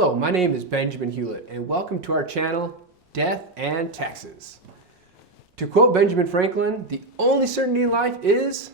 Hello, my name is Benjamin Hewlett, and welcome to our channel, Death and Taxes. To quote Benjamin Franklin, the only certainty in life is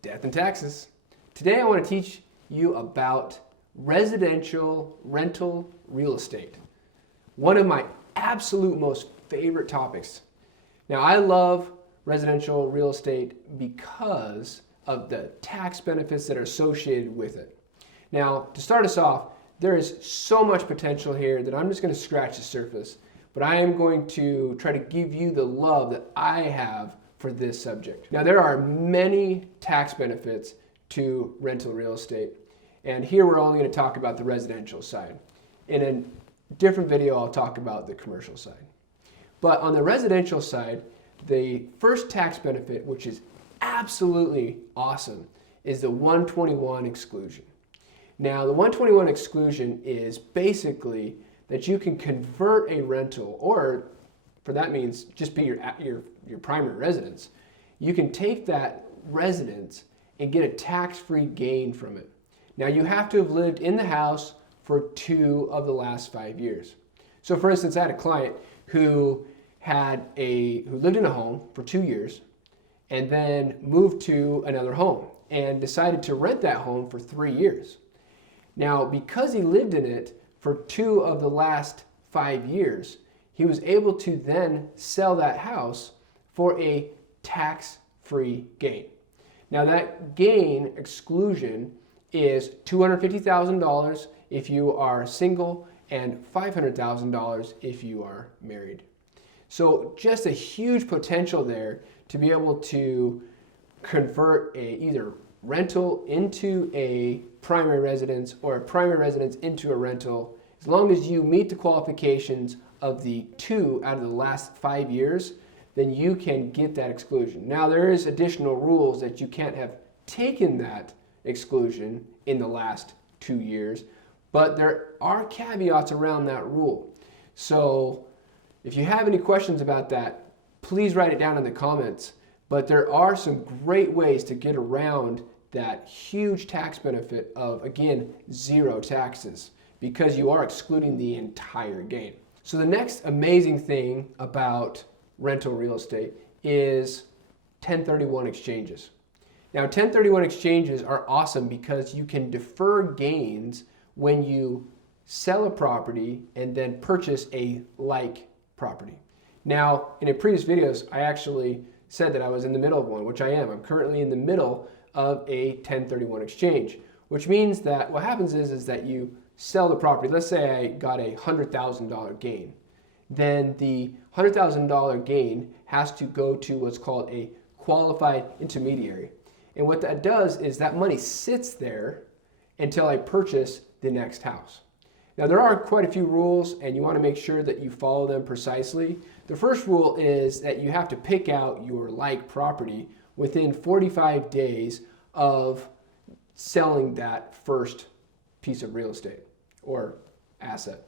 death and taxes. Today I want to teach you about residential rental real estate. One of my absolute most favorite topics. Now I love residential real estate because of the tax benefits that are associated with it. Now, to start us off, there is so much potential here that I'm just going to scratch the surface, but I am going to try to give you the love that I have for this subject. Now, there are many tax benefits to rental real estate, and here we're only going to talk about the residential side. In a different video, I'll talk about the commercial side. But on the residential side, the first tax benefit, which is absolutely awesome, is the 121 exclusion. Now, the 121 exclusion is basically that you can convert a rental, or for that means just be your primary residence. You can take that residence and get a tax-free gain from it. Now, you have to have lived in the house for 2 of the last 5 years. So, for instance, I had a client who lived in a home for 2 years and then moved to another home and decided to rent that home for 3 years. Now, because he lived in it for 2 of the last 5 years, he was able to then sell that house for a tax-free gain. Now, that gain exclusion is $250,000 if you are single and $500,000 if you are married. So just a huge potential there to be able to convert either rental into a primary residence or a primary residence into a rental, as long as you meet the qualifications of the 2 out of the last 5 years, then you can get that exclusion. Now, there is additional rules that you can't have taken that exclusion in the last 2 years, but there are caveats around that rule. So if you have any questions about that, please write it down in the comments. But there are some great ways to get around that huge tax benefit of, again, 0 taxes, because you are excluding the entire gain. So the next amazing thing about rental real estate is 1031 exchanges. Now, 1031 exchanges are awesome because you can defer gains when you sell a property and then purchase a like property. Now, in a previous videos, I actually said that I was in the middle of one, which I am. I'm currently in the middle of a 1031 exchange, which means that what happens is that you sell the property. Let's say I got a $100,000 gain. Then the $100,000 gain has to go to what's called a qualified intermediary. And what that does is that money sits there until I purchase the next house. Now, there are quite a few rules, and you want to make sure that you follow them precisely. The first rule is that you have to pick out your like property within 45 days of selling that first piece of real estate or asset.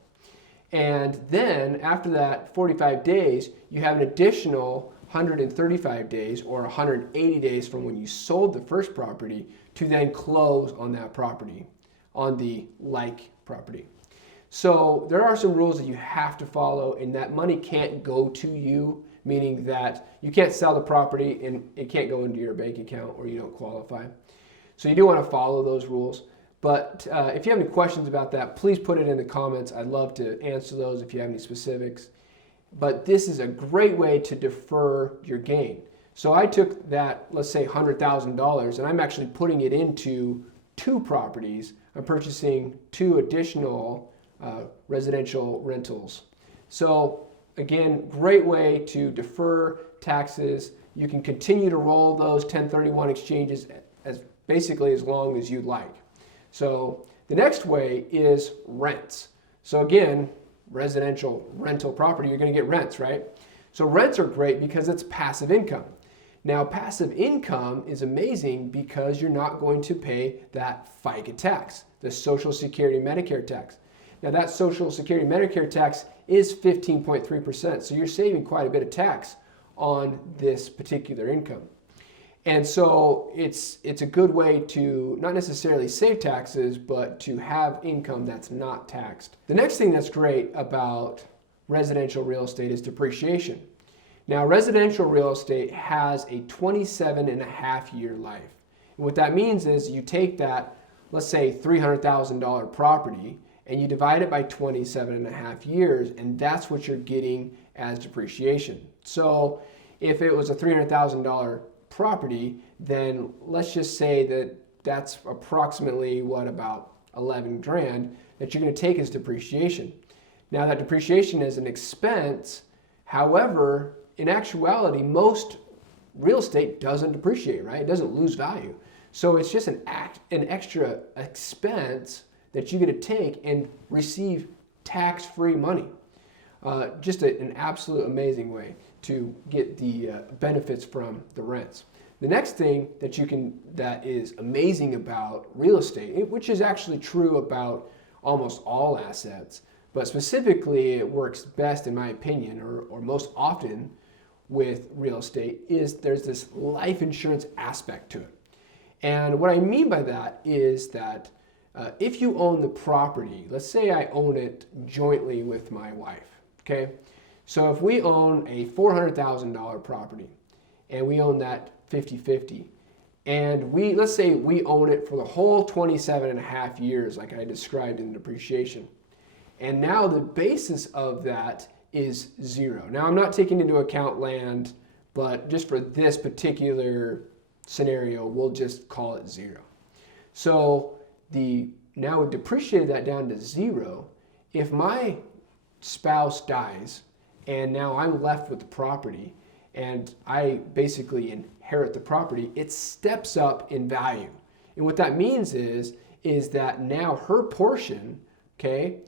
And then after that 45 days, you have an additional 135 days or 180 days from when you sold the first property to then close on that property, on the like property. So there are some rules that you have to follow, and that money can't go to you, meaning that you can't sell the property and it can't go into your bank account or you don't qualify. So you do want to follow those rules. But if you have any questions about that, please put it in the comments. I'd love to answer those if you have any specifics. But this is a great way to defer your gain. So I took that, let's say $100,000, and I'm actually putting it into 2 properties. I'm purchasing 2 additional residential rentals. So again, great way to defer taxes. You can continue to roll those 1031 exchanges as basically as long as you like. So the next way is rents. So again, residential rental property, you're going to get rents, right? So rents are great because it's passive income. Now, passive income is amazing because you're not going to pay that FICA tax, the Social Security Medicare tax. Now, that Social Security Medicare tax is 15.3%, so you're saving quite a bit of tax on this particular income. And so it's a good way to not necessarily save taxes, but to have income that's not taxed. The next thing that's great about residential real estate is depreciation. Now, residential real estate has a 27.5-year life. And what that means is you take that, let's say $300,000 property, and you divide it by 27.5 years, and that's what you're getting as depreciation. So if it was a $300,000 property, then let's just say that that's approximately about 11 grand that you're going to take as depreciation. Now that depreciation is an expense. However, in actuality, most real estate doesn't depreciate, right? It doesn't lose value. So it's just an extra expense that you get to take and receive tax-free money. Just an absolute amazing way to get the benefits from the rents. The next thing that is amazing about real estate, which is actually true about almost all assets, but specifically it works best in my opinion, or most often with real estate, is there's this life insurance aspect to it. And what I mean by that is that if you own the property, let's say I own it jointly with my wife, okay? So if we own a $400,000 property and we own that 50-50, and let's say we own it for the whole 27.5 years like I described in depreciation, and now the basis of that is zero. Now I'm not taking into account land, but just for this particular scenario, we'll just call it zero. So now we've depreciated that down to zero. If my spouse dies and now I'm left with the property and I basically inherit the property, it steps up in value. And what that means is that now her portion, okay,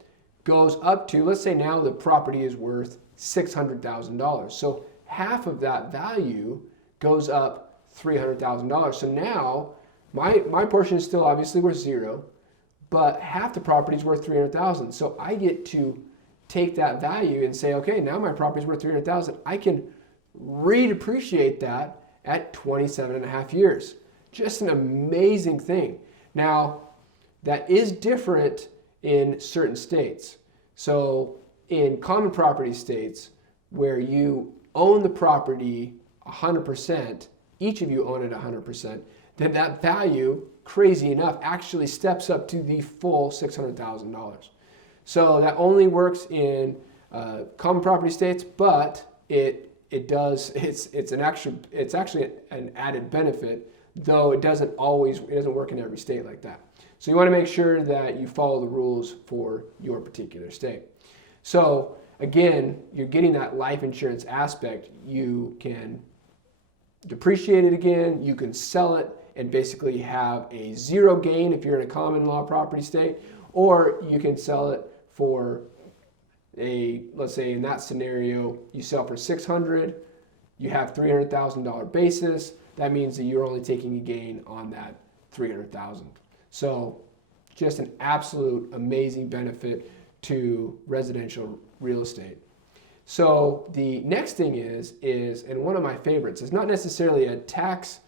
goes up to, let's say now the property is worth $600,000. So half of that value goes up $300,000. So now my portion is still obviously worth zero, but half the property is worth $300,000. So I get to take that value and say, okay, now my property is worth $300,000. I can redepreciate that at 27.5 years. Just an amazing thing. Now, that is different in certain states. So in common property states where you own the property 100%, each of you own it 100%, then that value, crazy enough, actually steps up to the full $600,000. So that only works in common property states, but it's actually an added benefit, though it doesn't work in every state like that. So you want to make sure that you follow the rules for your particular state. So again, you're getting that life insurance aspect. You can depreciate it again, you can sell it and basically have a zero gain if you're in a common law property state, or you can sell it for let's say in that scenario, you sell for $600,000, you have $300,000 basis. That means that you're only taking a gain on that $300,000. So just an absolute amazing benefit to residential real estate. So the next thing is, and one of my favorites, is not necessarily a tax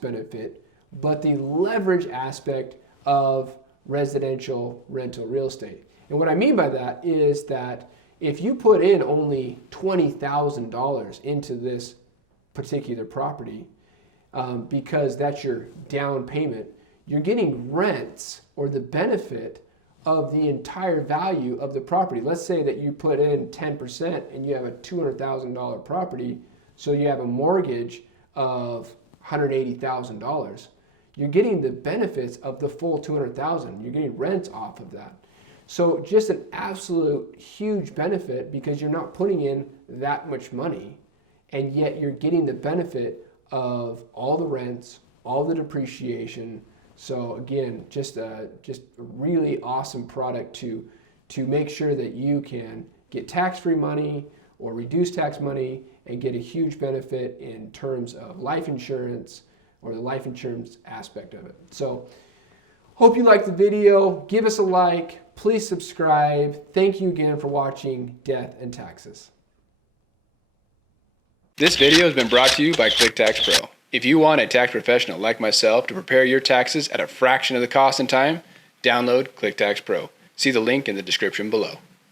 benefit, but the leverage aspect of residential rental real estate. And what I mean by that is that if you put in only $20,000 into this particular property, because that's your down payment, you're getting rents or the benefit of the entire value of the property. Let's say that you put in 10% and you have a $200,000 property, so you have a mortgage of $180,000. You're getting the benefits of the full $200,000. You're getting rent off of that. So just an absolute huge benefit because you're not putting in that much money, and yet you're getting the benefit of all the rents, all the depreciation. So again, just a really awesome product to make sure that you can get tax-free money or reduce tax money and get a huge benefit in terms of life insurance or the life insurance aspect of it. So hope you liked the video. Give us a like. Please subscribe. Thank you again for watching Death and Taxes. This video has been brought to you by ClickTax Pro. If you want a tax professional like myself to prepare your taxes at a fraction of the cost and time, download ClickTax Pro. See the link in the description below.